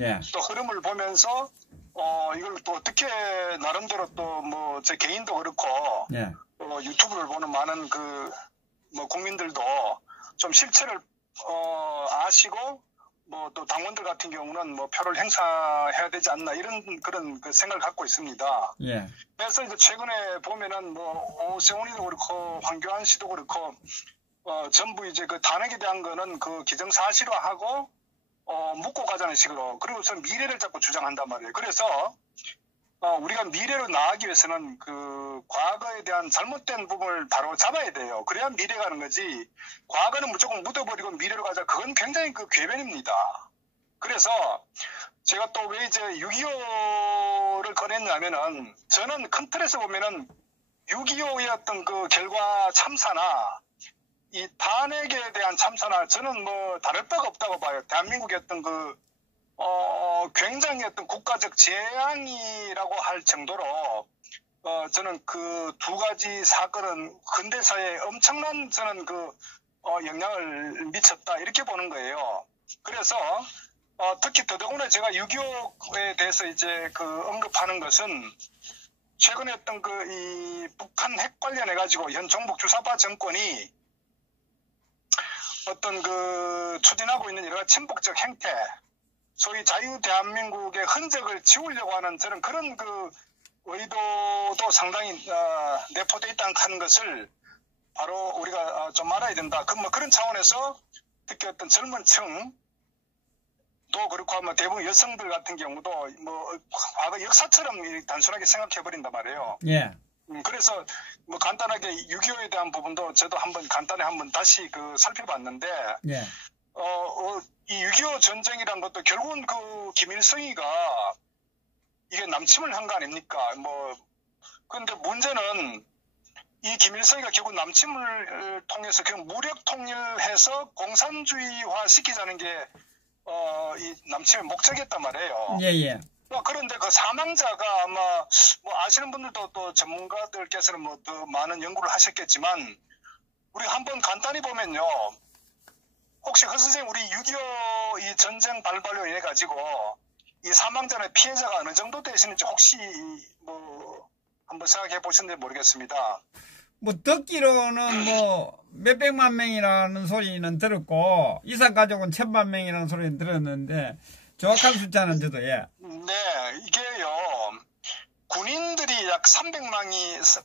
예. 또 흐름을 보면서 이걸 또 어떻게 나름대로 또 뭐 제 개인도 그렇고 예. 유튜브를 보는 많은 그 뭐 국민들도 좀 실체를 아시고 뭐 또 당원들 같은 경우는 뭐 표를 행사해야 되지 않나 이런 그런 그 생각을 갖고 있습니다. 예. 그래서 이제 최근에 보면은 뭐 오세훈이도 그렇고 황교안 씨도 그렇고 전부 이제 그 탄핵에 대한 거는 그 기정사실화하고 묻고 가자는 식으로 그리고서 미래를 자꾸 주장한단 말이에요. 그래서 우리가 미래로 나아가기 위해서는 그 과거에 대한 잘못된 부분을 바로 잡아야 돼요. 그래야 미래가 가는 거지. 과거는 무조건 묻어버리고 미래로 가자. 그건 굉장히 그 궤변입니다. 그래서 제가 또 왜 이제 6.25를 꺼냈냐면은 저는 큰 틀에서 보면은 6.25의 어떤 그 결과 참사나 이 탄핵에 대한 참사나 저는 뭐 다를 바가 없다고 봐요. 대한민국의 어떤 그 굉장히 어떤 국가적 재앙이라고 할 정도로 저는 그 두 가지 사건은 근대사에 엄청난 저는 그 영향을 미쳤다 이렇게 보는 거예요. 그래서 특히 더더구나 제가 6.25에 대해서 이제 그 언급하는 것은 최근에 어떤 그 이 북한 핵 관련해 가지고 현 종북 주사파 정권이 어떤 그 추진하고 있는 여러 가지 친북적 행태, 소위 자유 대한민국의 흔적을 지우려고 하는 저는 그런 그 의도도 상당히 내포되어 있다는 하는 것을 바로 우리가 좀 알아야 된다. 뭐 그런 차원에서 특히 어떤 젊은 층도 그렇고 뭐 대부분 여성들 같은 경우도 뭐 과거 역사처럼 단순하게 생각해 버린단 말이에요. 예. 그래서 뭐 간단하게 6.25에 대한 부분도 저도 한번 다시 그 살펴봤는데 예. 이 6.25 전쟁이란 것도 결국은 그 김일성이가 이게 남침을 한 거 아닙니까? 근데 문제는 이 김일성이가 결국 남침을 통해서 그냥 무력 통일해서 공산주의화 시키자는 게 이 남침의 목적이었단 말이에요. 예, 예. 그런데 그 사망자가 아마 뭐 아시는 분들도 또 전문가들께서는 뭐 더 많은 연구를 하셨겠지만 우리 한번 간단히 보면요. 혹시 허 선생님 우리 6.25 이 전쟁 발발로 인해 가지고 이 사망자나 피해자가 어느 정도 되시는지 혹시 뭐 한번 생각해 보셨는지 모르겠습니다. 뭐 듣기로는 뭐 몇백만 명이라는 소리는 들었고 이산 가족은 1000만 명이라는 소리는 들었는데 정확한 숫자는 저도 예. 네, 이게요. 군인들이 약 300만이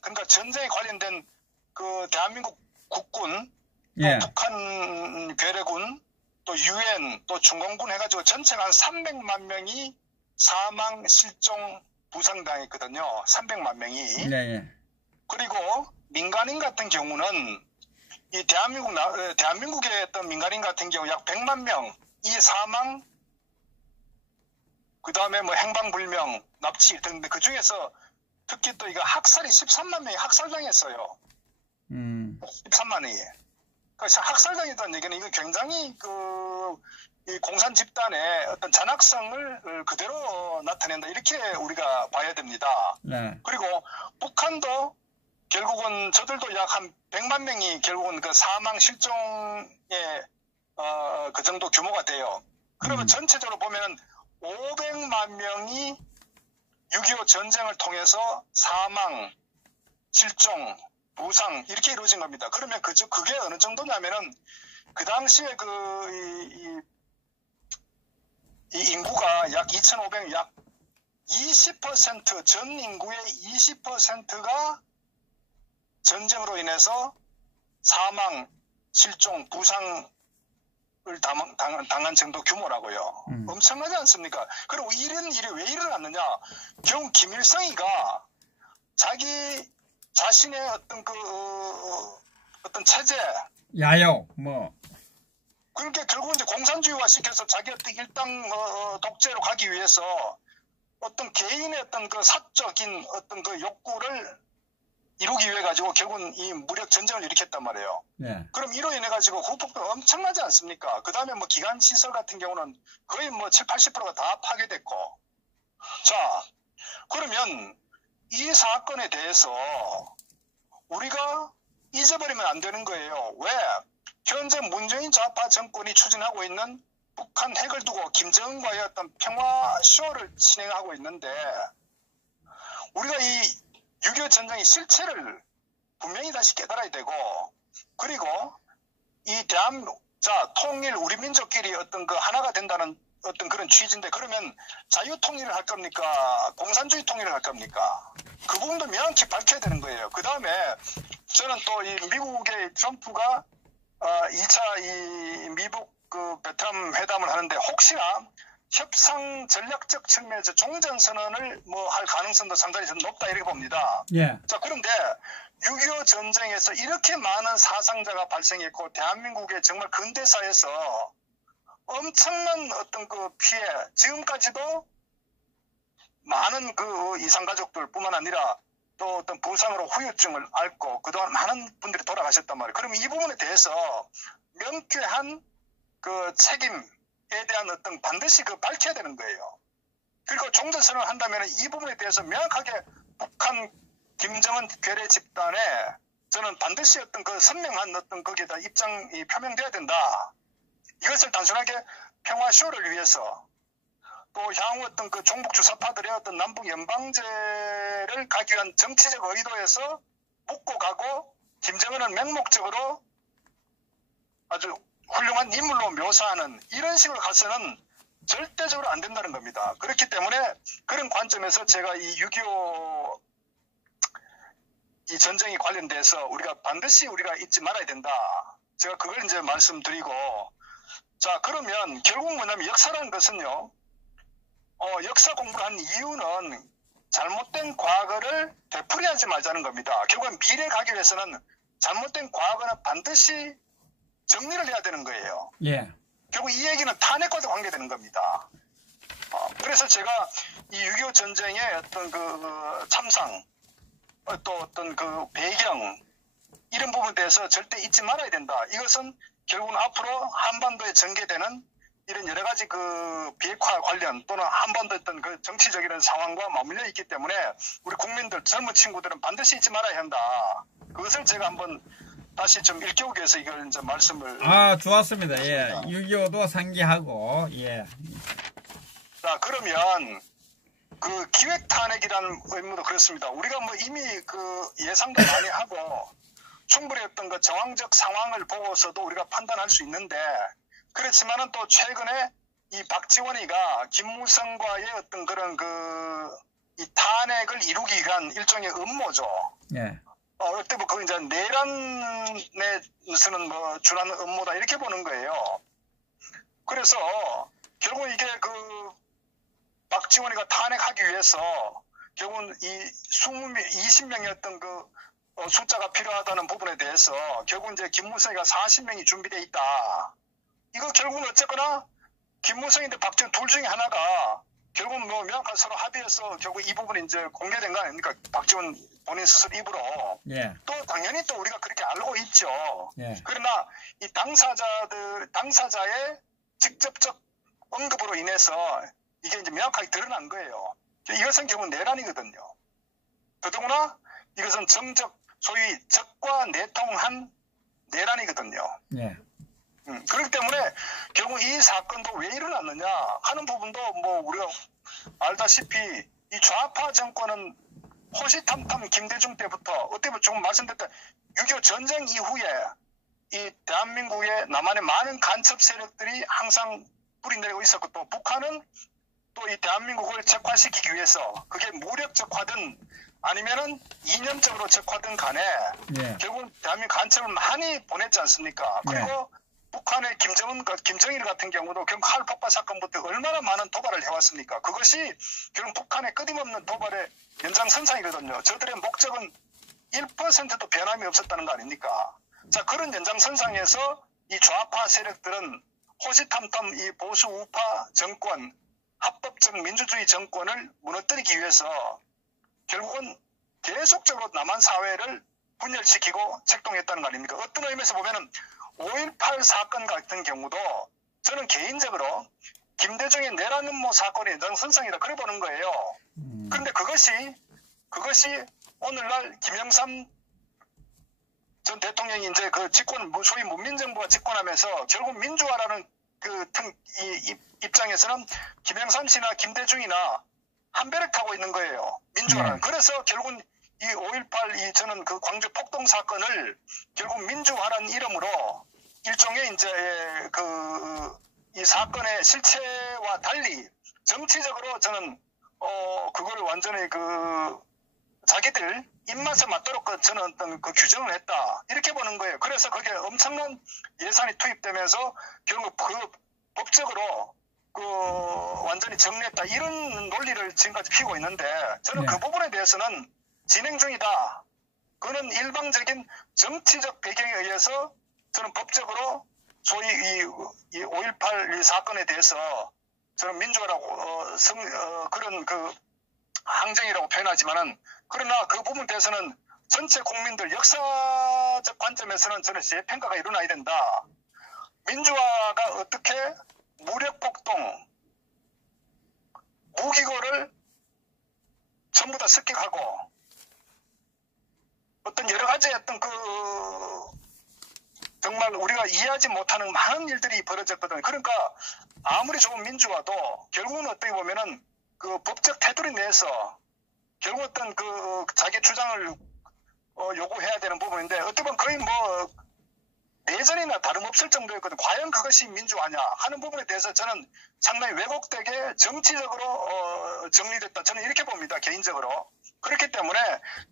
그러니까 전쟁에 관련된 그 대한민국 국군, 예. 또 북한 괴뢰군, 또 유엔, 또 중공군 해가지고 전체가 한 300만 명이 사망, 실종, 부상당했거든요. 300만 명이. 네, 예. 그리고 민간인 같은 경우는 이 대한민국의 어떤 민간인 같은 경우 약 100만 명이 사망, 그 다음에 뭐 행방불명, 납치 등등 그 중에서 특히 또 이거 학살이 13만 명이 학살당했어요. 13만이. 그래서 학살당했다는 얘기는 이거 굉장히 이 공산 집단의 어떤 잔악성을 그대로 나타낸다 이렇게 우리가 봐야 됩니다. 네. 그리고 북한도 결국은 저들도 약 한 100만 명이 결국은 그 사망 실종의 그 정도 규모가 돼요. 그러면 전체적으로 보면은 500만 명이 6.25 전쟁을 통해서 사망, 실종, 부상 이렇게 이루어진 겁니다. 그러면 그게 어느 정도냐면은 그 당시에 이 인구가 약 2,500, 약 20% 전 인구의 20%가 전쟁으로 인해서 사망, 실종, 부상을 당한 정도 규모라고요. 엄청나지 않습니까? 그리고 이런 일이 왜 일어났느냐? 결국 김일성이가 자기 자신의 어떤 체제, 야욕, 뭐. 그러니까 결국은 이제 공산주의화 시켜서 자기 어떤 일당 독재로 가기 위해서 어떤 개인의 어떤 그 사적인 어떤 그 욕구를 이루기 위해 가지고 결국은 이 무력 전쟁을 일으켰단 말이에요. 네. 그럼 이로 인해 가지고 후폭도 엄청나지 않습니까? 그 다음에 뭐 기관 시설 같은 경우는 거의 뭐 70, 80%가 다 파괴됐고. 자, 그러면 이 사건에 대해서 우리가 잊어버리면 안 되는 거예요. 왜? 현재 문재인 좌파 정권이 추진하고 있는 북한 핵을 두고 김정은과의 어떤 평화 쇼를 진행하고 있는데 우리가 이 6.25 전쟁의 실체를 분명히 다시 깨달아야 되고 그리고 이 통일 우리 민족끼리 어떤 그 하나가 된다는 어떤 그런 취지인데 그러면 자유 통일을 할 겁니까? 공산주의 통일을 할 겁니까? 그 부분도 명확히 밝혀야 되는 거예요. 그 다음에 저는 또 이 미국의 트럼프가 2차 이 미국 그 베트남 회담을 하는데 혹시나 협상 전략적 측면에서 종전선언을 뭐 할 가능성도 상당히 높다 이렇게 봅니다. 예. 자, 그런데 6.25 전쟁에서 이렇게 많은 사상자가 발생했고 대한민국의 정말 근대사에서 엄청난 어떤 그 피해, 지금까지도 많은 그 이산가족들 뿐만 아니라 또 어떤 부상으로 후유증을 앓고 그동안 많은 분들이 돌아가셨단 말이에요. 그럼 이 부분에 대해서 명쾌한 그 책임에 대한 어떤 반드시 그 밝혀야 되는 거예요. 그리고 종전선언을 한다면 이 부분에 대해서 명확하게 북한 김정은 괴뢰 집단에 저는 반드시 어떤 그 선명한 어떤 거기에다 입장이 표명돼야 된다. 이것을 단순하게 평화쇼를 위해서 또 향후 어떤 그 종북 주사파들의 어떤 남북 연방제를 가기 위한 정치적 의도에서 묻고 가고 김정은은 맹목적으로 아주 훌륭한 인물로 묘사하는 이런 식으로 가서는 절대적으로 안 된다는 겁니다. 그렇기 때문에 그런 관점에서 제가 이 6.25 이 전쟁이 관련돼서 우리가 반드시 우리가 잊지 말아야 된다. 제가 그걸 이제 말씀드리고 자 그러면 결국 뭐냐면 역사라는 것은요. 역사 공부를 한 이유는 잘못된 과거를 되풀이하지 말자는 겁니다. 결국은 미래 가기 위해서는 잘못된 과거는 반드시 정리를 해야 되는 거예요. 예. 결국 이 얘기는 탄핵과도 관계되는 겁니다. 그래서 제가 이 6.25 전쟁의 어떤 그 참상, 또 어떤 그 배경, 이런 부분에 대해서 절대 잊지 말아야 된다. 이것은 결국은 앞으로 한반도에 전개되는 이런 여러 가지 그 비핵화 관련 또는 한반도 어떤 그 정치적인 상황과 맞물려 있기 때문에 우리 국민들, 젊은 친구들은 반드시 잊지 말아야 한다. 그것을 제가 한번 다시 좀 일깨우기 위해서 이걸 이제 말씀을. 좋았습니다. 예. 6.25도 상기하고, 예. 자, 그러면 그 기획 탄핵이라는 의무도 그렇습니다. 우리가 뭐 이미 그 예상도 많이 하고 충분히 어떤 그 정황적 상황을 보고서도 우리가 판단할 수 있는데 그렇지만은 또 최근에 이 박지원이가 김무성과의 어떤 그런 이 탄핵을 이루기 위한 일종의 음모죠. 예. 어때 뭐 그 이제 내란에서는 뭐 주라는 음모다 이렇게 보는 거예요. 그래서 결국 이게 그 박지원이가 탄핵하기 위해서 결국은 이 20명의 어떤 그 숫자가 필요하다는 부분에 대해서 결국 이제 김무성이가 40명이 준비되어 있다. 이거 결국은 어쨌거나 김무성인데 박지원 둘 중에 하나가 결국은 뭐 명확한 서로 합의해서 결국 이 부분이 이제 공개된 거 아닙니까? 박지원 본인 스스로 입으로. 예. 또 당연히 또 우리가 그렇게 알고 있죠. 예. 그러나 이 당사자의 직접적 언급으로 인해서 이게 이제 명확하게 드러난 거예요. 이것은 결국 내란이거든요. 더더구나 이것은 소위 적과 내통한 내란이거든요. 예. 그렇기 때문에 결국 이 사건도 왜 일어났느냐 하는 부분도 뭐 우리가 알다시피 이 좌파 정권은 호시탐탐 김대중 때부터 어떻게 보면 조금 말씀드렸다 6.25 전쟁 이후에 이 대한민국의 남한의 많은 간첩 세력들이 항상 뿌리내리고 있었고 또 북한은 또 이 대한민국을 적화시키기 위해서 그게 무력 적화든 아니면은 이념적으로 적화든 간에 예. 결국 대한민국 간첩을 많이 보냈지 않습니까? 그리고 북한의 김정일 같은 경우도 결국 하얼 폭발 사건부터 얼마나 많은 도발을 해왔습니까? 그것이 결국 북한의 끊임없는 도발의 연장선상이거든요. 저들의 목적은 1%도 변함이 없었다는 거 아닙니까? 자, 그런 연장선상에서 이 좌파 세력들은 호시탐탐 이 보수 우파 정권, 합법적 민주주의 정권을 무너뜨리기 위해서 결국은 계속적으로 남한 사회를 분열시키고 책동했다는 거 아닙니까? 어떤 의미에서 보면은 5.18 사건 같은 경우도 저는 개인적으로 김대중의 내란 음모 사건의 연장선상이다 그래 보는 거예요. 그런데 그것이 오늘날 김영삼 전 대통령이 이제 그 소위 문민정부가 집권하면서 결국 민주화라는 입장에서는 김영삼 씨나 김대중이나 한 배를 타고 있는 거예요. 민주화는. 그래서 결국은 이 5.18 저는 그 광주 폭동 사건을 결국 민주화라는 이름으로 일종의 이제 이 사건의 실체와 달리 정치적으로 저는 그거를 완전히 자기들 입맛에 맞도록 저는 어떤 규정을 했다 이렇게 보는 거예요. 그래서 거기에 엄청난 예산이 투입되면서 결국 법적으로 완전히 정리했다 이런 논리를 지금까지 피고 있는데 저는 그 부분에 대해서는 진행 중이다. 그거는 일방적인 정치적 배경에 의해서 저는 법적으로 소위 이 5.18 이 사건에 대해서 저는 민주화라고 그런 항쟁이라고 표현하지만은 그러나 그 부분에 대해서는 전체 국민들 역사적 관점에서는 저는 재평가가 일어나야 된다. 민주화가 어떻게 무력폭동, 무기고를 전부 다 습격하고 어떤 여러 가지 정말 우리가 이해하지 못하는 많은 일들이 벌어졌거든요. 그러니까 아무리 좋은 민주화도 결국은 어떻게 보면은 법적 테두리 내에서 결국 어떤 자기 주장을 요구해야 되는 부분인데 어떻게 보면 거의 내전이나 다름없을 정도였거든요. 과연 그것이 민주화냐 하는 부분에 대해서 저는 상당히 왜곡되게 정치적으로 정리됐다. 저는 이렇게 봅니다. 개인적으로. 그렇기 때문에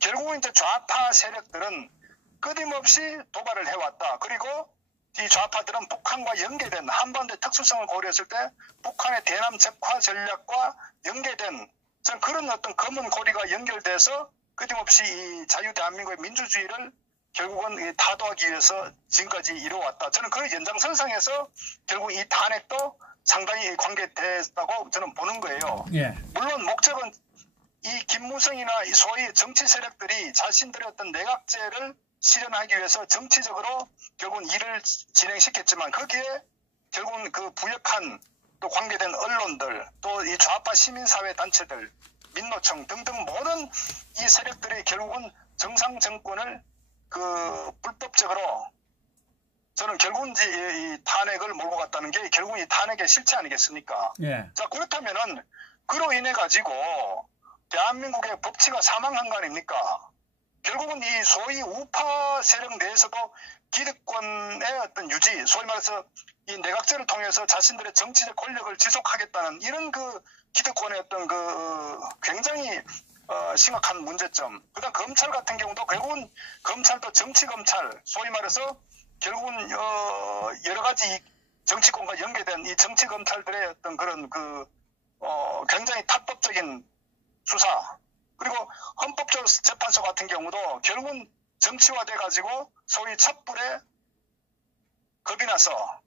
결국은 이제 좌파 세력들은 끊임없이 도발을 해왔다. 그리고 이 좌파들은 북한과 연계된 한반도의 특수성을 고려했을 때 북한의 대남 적화 전략과 연계된 저는 그런 어떤 검은 고리가 연결돼서 끊임없이 이 자유 대한민국의 민주주의를 결국은 타도하기 위해서 지금까지 이루어왔다. 저는 그 연장선상에서 결국 이 탄핵도 상당히 관계됐다고 저는 보는 거예요. 예. 물론 목적은 이 김무성이나 소위 정치 세력들이 자신들의 어떤 내각제를 실현하기 위해서 정치적으로 결국은 일을 진행시켰지만 거기에 결국은 부역한 또 관계된 언론들 또 이 좌파 시민사회 단체들 민노총 등등 모든 이 세력들이 결국은 정상 정권을 불법적으로 저는 결국은 이 탄핵을 몰고 갔다는 게 결국은 이 탄핵의 실체 아니겠습니까? 예. 자, 그렇다면은 그로 인해 가지고 대한민국의 법치가 사망한 거 아닙니까? 결국은 이 소위 우파 세력 내에서도 기득권의 어떤 유지, 소위 말해서 이 내각제를 통해서 자신들의 정치적 권력을 지속하겠다는 이런 기득권의 어떤 굉장히 심각한 문제점. 그다음 검찰 같은 경우도 결국은 검찰도 정치검찰, 소위 말해서 결국은 여러 가지 정치권과 연계된 이 정치검찰들의 어떤 그런 굉장히 탈법적인 수사, 그리고 헌법재판소 같은 경우도 결국은 정치화돼 가지고 소위 첩불에 겁이 나서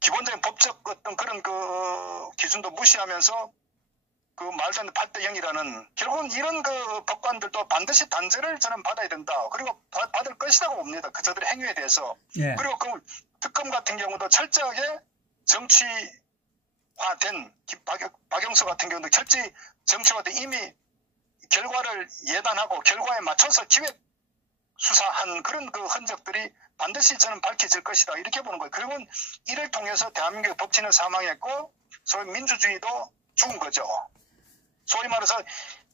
기본적인 법적 어떤 그런 기준도 무시하면서 말도 안 되는 8대 0이라는 결국은 이런 법관들도 반드시 단죄를 저는 받아야 된다. 그리고 받을 것이라고 봅니다. 저들의 행위에 대해서. 예. 그리고 특검 같은 경우도 철저하게 정치화된 박영수 같은 경우도 철저히 정치화된 이미 결과를 예단하고 결과에 맞춰서 기획 수사한 그런 흔적들이 반드시 저는 밝혀질 것이다. 이렇게 보는 거예요. 결국은 이를 통해서 대한민국의 법치는 사망했고 소위 민주주의도 죽은 거죠. 소위 말해서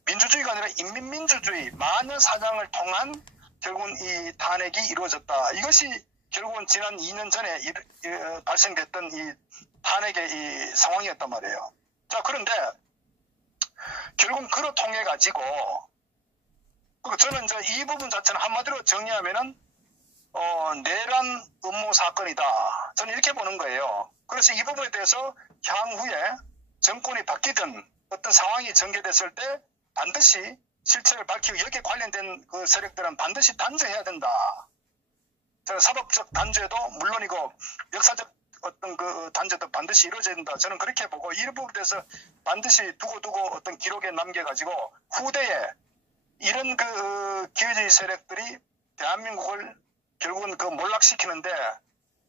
민주주의가 아니라 인민민주주의 만여 사장을 통한 결국은 이 탄핵이 이루어졌다. 이것이 결국은 지난 2년 전에 발생됐던 이 탄핵의 이 상황이었단 말이에요. 자, 그런데 결국은 그로 통해 가지고 저는 이제 이 부분 자체는 한마디로 정리하면은 내란 음모 사건이다. 저는 이렇게 보는 거예요. 그래서 이 부분에 대해서 향후에 정권이 바뀌든 어떤 상황이 전개됐을 때 반드시 실체를 밝히고 여기에 관련된 세력들은 반드시 단죄해야 된다. 저는 사법적 단죄도 물론이고 역사적 어떤 단죄도 반드시 이루어져야 된다. 저는 그렇게 보고 이 부분에 대해서 반드시 두고 어떤 기록에 남겨가지고 후대에 이런 기회주의 세력들이 대한민국을 결국은 몰락시키는데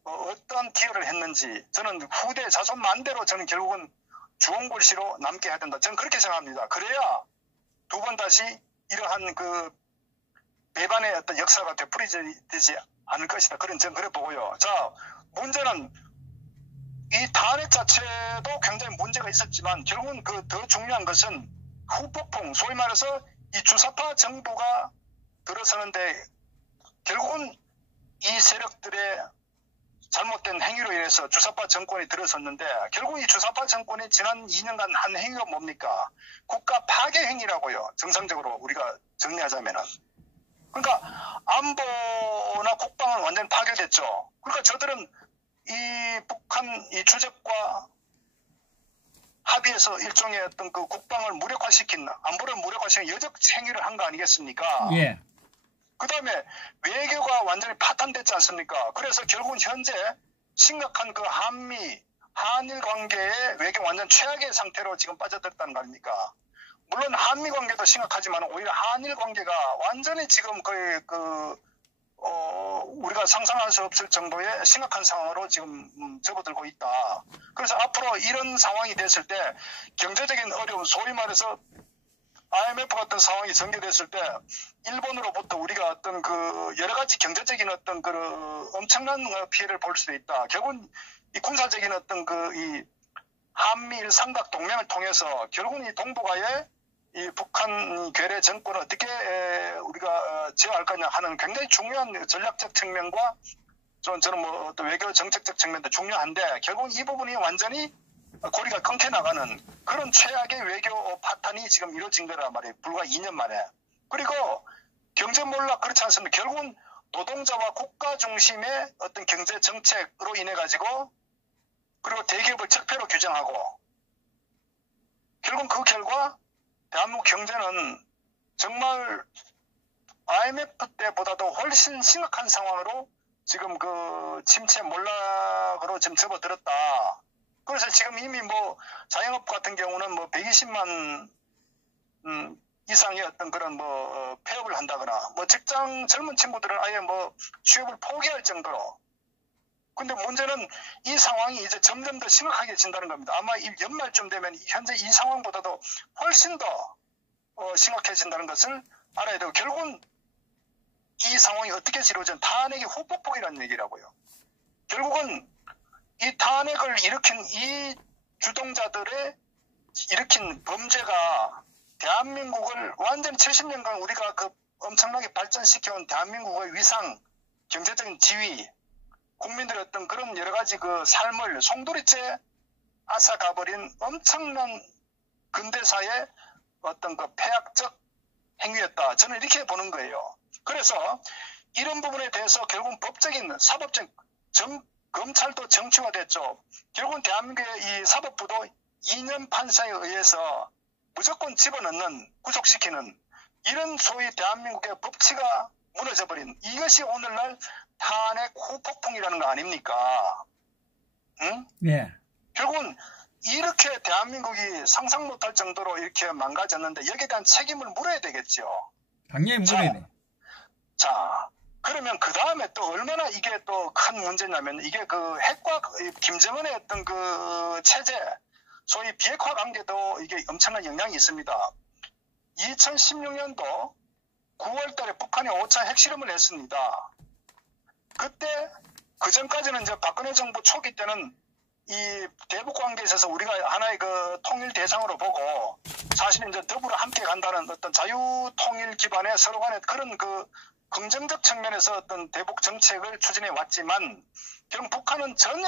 어떤 기여를 했는지 저는 후대 자손만대로 저는 결국은 좋은 글씨로 남게 해야 된다. 저는 그렇게 생각합니다. 그래야 두 번 다시 이러한 배반의 어떤 역사가 되풀이되지 않을 것이다. 저는 그래 보고요. 자, 문제는 이 탄핵 자체도 굉장히 문제가 있었지만 결국은 그 더 중요한 것은 후폭풍, 소위 말해서 이 주사파 정부가 들어서는데 결국은 이 세력들의 잘못된 행위로 인해서 주사파 정권이 들어섰는데 결국 이 주사파 정권이 지난 2년간 한 행위가 뭡니까? 국가 파괴 행위라고요. 정상적으로 우리가 정리하자면은. 그러니까 안보나 국방은 완전 파괴됐죠. 그러니까 저들은 이 북한 이 주적과 합의해서 일종의 어떤 그 국방을 무력화시킨, 안보를 무력화시킨 여적 행위를 한 거 아니겠습니까? 예. 그 다음에 외교가 완전히 파탄됐지 않습니까? 그래서 결국은 현재 심각한 그 한일 관계의 외교 완전 최악의 상태로 지금 빠져들었다는 거 아닙니까? 물론 한미 관계도 심각하지만 오히려 한일 관계가 완전히 지금 거의 우리가 상상할 수 없을 정도의 심각한 상황으로 지금 접어들고 있다. 그래서 앞으로 이런 상황이 됐을 때 경제적인 어려움, 소위 말해서 IMF 같은 상황이 전개됐을 때 일본으로부터 우리가 어떤 그 여러 가지 경제적인 어떤 그 엄청난 피해를 볼 수도 있다. 결국은 이 군사적인 어떤 그 이 한미일 삼각 동맹을 통해서 결국은 이 동북아의 이 북한 괴뢰 정권을 어떻게 우리가 제어할 거냐 하는 굉장히 중요한 전략적 측면과 저는 뭐 또 외교 정책적 측면도 중요한데 결국 이 부분이 완전히 고리가 끊겨 나가는 그런 최악의 외교 파탄이 지금 이루어진 거란 말이에요. 불과 2년 만에. 그리고 경제 몰락 그렇지 않습니까? 결국은 노동자와 국가 중심의 어떤 경제 정책으로 인해 가지고 그리고 대기업을 적폐로 규정하고 결국 그 결과 대한민국 경제는 정말 IMF 때보다도 훨씬 심각한 상황으로 지금 그 침체 몰락으로 지금 접어들었다. 그래서 지금 이미 뭐 자영업 같은 경우는 뭐 120만 이상의 어떤 그런 뭐 폐업을 한다거나 뭐 직장 젊은 친구들은 아예 뭐 취업을 포기할 정도로. 근데 문제는 이 상황이 이제 점점 더 심각해진다는 겁니다. 아마 이 연말쯤 되면 현재 이 상황보다도 훨씬 더 심각해진다는 것을 알아야 되고 결국은 이 상황이 어떻게 이루어진 탄핵의 후폭풍이라는 얘기라고요. 결국은 이 탄핵을 일으킨 이 주동자들의 일으킨 범죄가 대한민국을 완전히 70년간 우리가 그 엄청나게 발전시켜온 대한민국의 위상, 경제적인 지위, 국민들의 어떤 그런 여러 가지 그 삶을 송두리째 앗아가버린 엄청난 근대사의 어떤 그 폐악적 행위였다. 저는 이렇게 보는 거예요. 그래서 이런 부분에 대해서 결국은 법적인 사법적 검찰도 정치화됐죠. 결국은 대한민국의 이 사법부도 2년 판사에 의해서 무조건 집어넣는, 구속시키는 이런 소위 대한민국의 법치가 무너져버린 이것이 오늘날 탄핵 후폭풍이라는 거 아닙니까? 응? 예. 결국은 이렇게 대한민국이 상상 못할 정도로 이렇게 망가졌는데 여기에 대한 책임을 물어야 되겠죠. 당연히 물어야 돼. 자, 그러면 그 다음에 또 얼마나 이게 또 큰 문제냐면 이게 그 핵과 김정은의 어떤 그 체제, 소위 비핵화 관계도 이게 엄청난 영향이 있습니다. 2016년도 9월 달에 북한이 5차 핵실험을 했습니다. 그때, 그 전까지는 이제 박근혜 정부 초기 때는 이 대북 관계에 있어서 우리가 하나의 그 통일 대상으로 보고 사실 이제 더불어 함께 간다는 어떤 자유 통일 기반의 서로 간의 그런 그 긍정적 측면에서 어떤 대북 정책을 추진해 왔지만 결국 북한은 전혀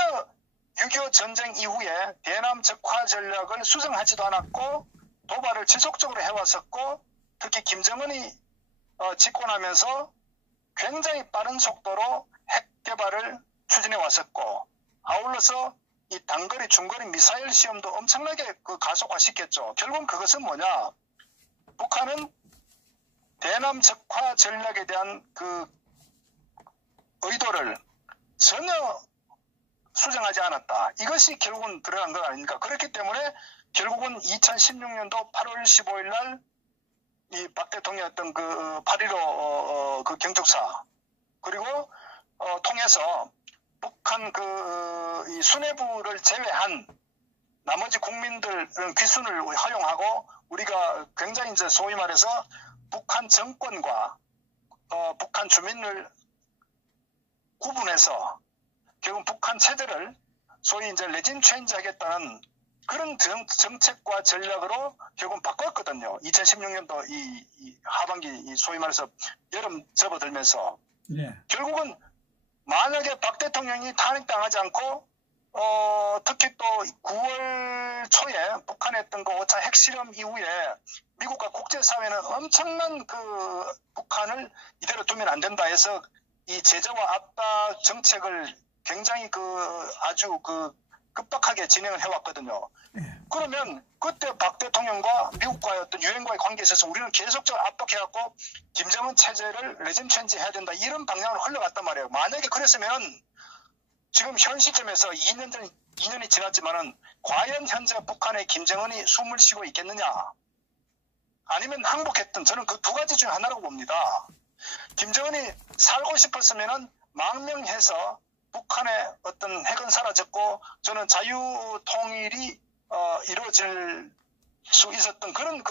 6.25 전쟁 이후에 대남 적화 전략을 수정하지도 않았고 도발을 지속적으로 해왔었고 특히 김정은이 집권하면서 굉장히 빠른 속도로 핵 개발을 추진해 왔었고 아울러서 이 단거리 중거리 미사일 시험도 엄청나게 그 가속화시켰죠. 결국은 그것은 뭐냐? 북한은 대남 적화 전략에 대한 그 의도를 전혀 수정하지 않았다. 이것이 결국은 드러난 것 아닙니까? 그렇기 때문에 결국은 2016년도 8월 15일 날 이 박 대통령의 어떤 그 8.15 그 경축사 그리고 통해서 북한 이 수뇌부를 제외한 나머지 국민들은 귀순을 허용하고 우리가 굉장히 이제 소위 말해서 북한 정권과 북한 주민을 구분해서 결국 북한 체제를 소위 이제 레짐 체인지 하겠다는 그런 정책과 전략으로 결국은 바꿨거든요. 2016년도 이 하반기 소위 말해서 여름 접어들면서 예. 결국은 만약에 박 대통령이 탄핵당하지 않고 특히 또 9월 초에 북한에 했던 그 5차 핵실험 이후에 미국과 국제사회는 엄청난 그 북한을 이대로 두면 안 된다 해서 이 제재와 압박 정책을 굉장히 아주 급박하게 진행을 해왔거든요. 그러면 그때 박 대통령과 미국과의 어떤 유엔과의 관계에 있어서 우리는 계속적으로 압박해갖고 김정은 체제를 레짐 체인지 해야 된다 이런 방향으로 흘러갔단 말이에요. 만약에 그랬으면 지금 현 시점에서 2년이 지났지만은 과연 현재 북한의 김정은이 숨을 쉬고 있겠느냐? 아니면 항복했던 저는 그 두 가지 중에 하나라고 봅니다. 김정은이 살고 싶었으면은 망명해서 북한의 어떤 핵은 사라졌고 저는 자유통일이 이루어질 수 있었던 그런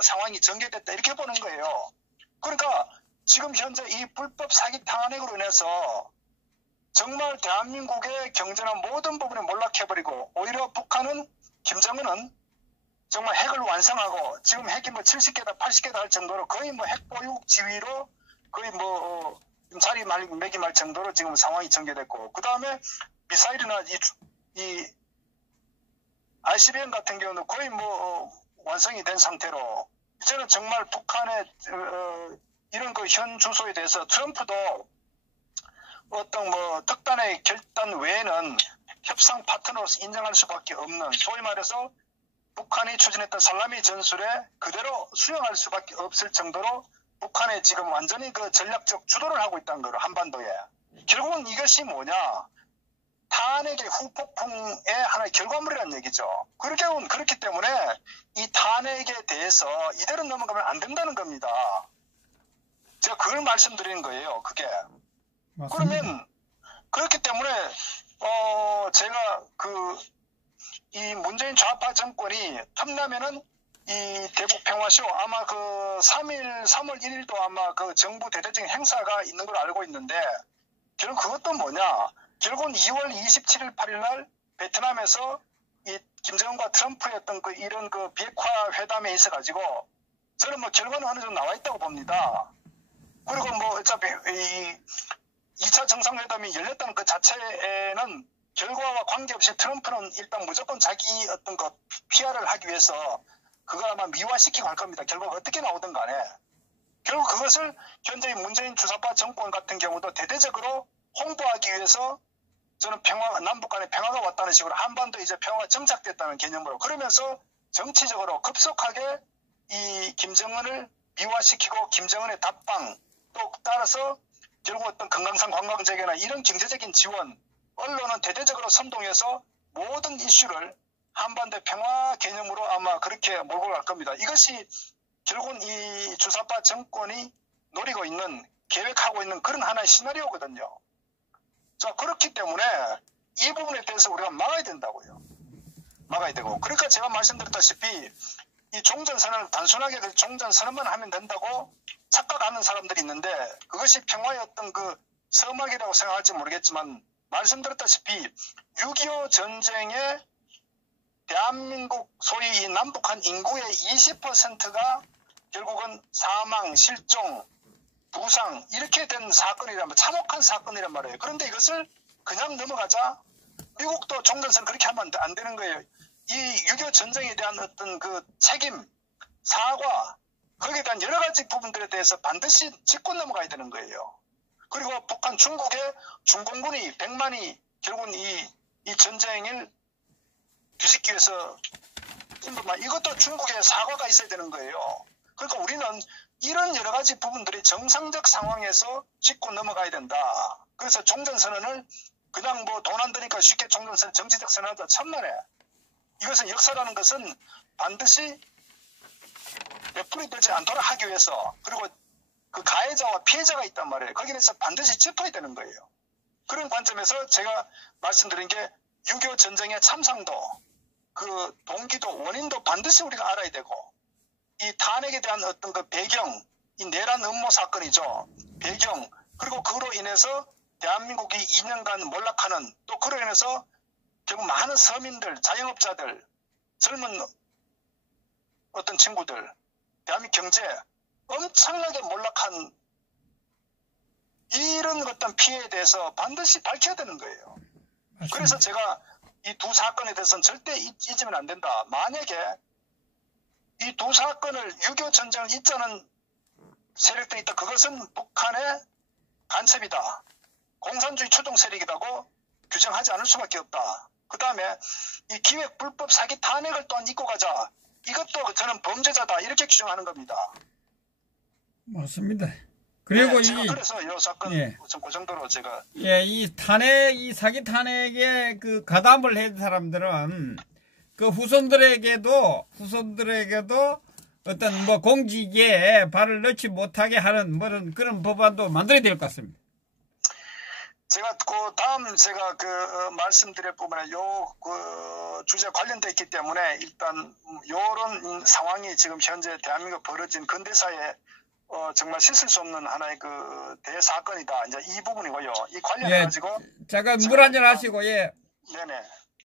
상황이 전개됐다 이렇게 보는 거예요. 그러니까 지금 현재 이 불법 사기 탄핵으로 인해서 정말 대한민국의 경제나 모든 부분에 몰락해버리고 오히려 북한은 김정은은 정말 핵을 완성하고 지금 핵이 70개다 80개다 할 정도로 거의 핵보육 지위로 거의 자리매김할 정도로 지금 상황이 전개됐고 그 다음에 미사일이나 이 ICBM 같은 경우는 거의 완성이 된 상태로 이제는 정말 북한의 이런 현 주소에 대해서 트럼프도 어떤 특단의 결단 외에는 협상 파트너로서 인정할 수밖에 없는 소위 말해서 북한이 추진했던 살라미 전술에 그대로 수용할 수밖에 없을 정도로 북한에 지금 완전히 전략적 주도를 하고 있다는 거로 한반도에 결국은 이것이 뭐냐 탄핵의 후폭풍의 하나의 결과물이라는 얘기죠. 그렇기 때문에 이 탄핵에 대해서 이대로 넘어가면 안 된다는 겁니다. 제가 그걸 말씀드리는 거예요. 그게. 맞습니다. 그러면 그렇기 때문에 제가 이 문재인 좌파 정권이 틈나면은 이 대북 평화쇼 아마 3월 1일도 아마 정부 대대적인 행사가 있는 걸 알고 있는데 결국 그것도 뭐냐 결국은 2월 27일 8일 날 베트남에서 이 김정은과 트럼프의 어떤 이런 비핵화 회담에 있어 가지고 저는 결과는 어느 정도 나와 있다고 봅니다. 그리고 어차피 이 2차 정상회담이 열렸다는 그 자체에는 결과와 관계없이 트럼프는 일단 무조건 자기 어떤 PR을 하기 위해서 그걸 아마 미화시키고 할 겁니다. 결과가 어떻게 나오든 간에. 결국 그것을 현재 문재인 주사파 정권 같은 경우도 대대적으로 홍보하기 위해서 저는 남북 간의 평화가 왔다는 식으로 한반도 이제 평화가 정착됐다는 개념으로 그러면서 정치적으로 급속하게 이 김정은을 미화시키고 김정은의 답방 또 따라서 결국 어떤 금강산 관광재개나 이런 경제적인 지원 언론은 대대적으로 선동해서 모든 이슈를 한반도 평화 개념으로 아마 그렇게 몰고 갈 겁니다. 이것이 결국은 이 주사파 정권이 노리고 있는 계획하고 있는 그런 하나의 시나리오거든요. 자 그렇기 때문에 이 부분에 대해서 우리가 막아야 된다고요. 막아야 되고 그러니까 제가 말씀드렸다시피 이 종전선언을 단순하게 종전선언만 하면 된다고 착각하는 사람들이 있는데 그것이 평화의 어떤 서막이라고 생각할지 모르겠지만 말씀드렸다시피 6.25 전쟁에 대한민국 소위 이 남북한 인구의 20%가 결국은 사망, 실종, 부상 이렇게 된 사건이란 참혹한 사건이란 말이에요. 그런데 이것을 그냥 넘어가자 미국도 종전선언 그렇게 하면 안 되는 거예요. 이 6.25 전쟁에 대한 어떤 책임, 사과 거기에 대한 여러 가지 부분들에 대해서 반드시 짚고 넘어가야 되는 거예요. 그리고 북한 중국의 중공군이 100만이 결국은 이 전쟁을 뒤집기 위해서 이것도 중국의 사과가 있어야 되는 거예요. 그러니까 우리는 이런 여러 가지 부분들이 정상적 상황에서 짚고 넘어가야 된다. 그래서 종전선언을 그냥 돈 안 드니까 쉽게 종전선언 정치적 선언하자 천만에 이것은 역사라는 것은 반드시 몇풀이 되지 않도록 하기 위해서 그리고 그 가해자와 피해자가 있단 말이에요. 거기에 대해서 반드시 짚어야 되는 거예요. 그런 관점에서 제가 말씀드린 게 6.25 전쟁의 참상도 그 동기도 원인도 반드시 우리가 알아야 되고 이 탄핵에 대한 어떤 배경 이 내란 음모 사건이죠. 배경 그리고 그로 인해서 대한민국이 2년간 몰락하는 또 그로 인해서 결국 많은 서민들, 자영업자들, 젊은 어떤 친구들, 대한민국 경제 엄청나게 몰락한 이런 어떤 피해에 대해서 반드시 밝혀야 되는 거예요. 맞습니다. 그래서 제가 이 두 사건에 대해서는 절대 잊으면 안 된다. 만약에 이 두 사건을 6.25 전쟁을 잊자는 세력들이 있다. 그것은 북한의 간첩이다. 공산주의 추종 세력이라고 규정하지 않을 수밖에 없다. 그 다음에 이 기획 불법 사기 탄핵을 또한 잊고 가자. 이것도 저는 범죄자다. 이렇게 규정하는 겁니다. 맞습니다. 그리고 네, 그래서 이 사건 예. 그 정도로 제가 이 사기 탄핵에 그 가담을 한 사람들은 그 후손들에게도 어떤 뭐 공직에 발을 넣지 못하게 하는 그런 법안도 만들어야 될 것 같습니다. 제가 그 다음 제가 말씀드릴 부분에 그 주제 관련돼 있기 때문에 일단 요런 상황이 지금 현재 대한민국 벌어진 근대사에 정말 씻을 수 없는 하나의 그 대사건이다. 이제 이 부분이고요. 이 관련해 가지고 잠깐 물 한잔 하시고 예. 네네.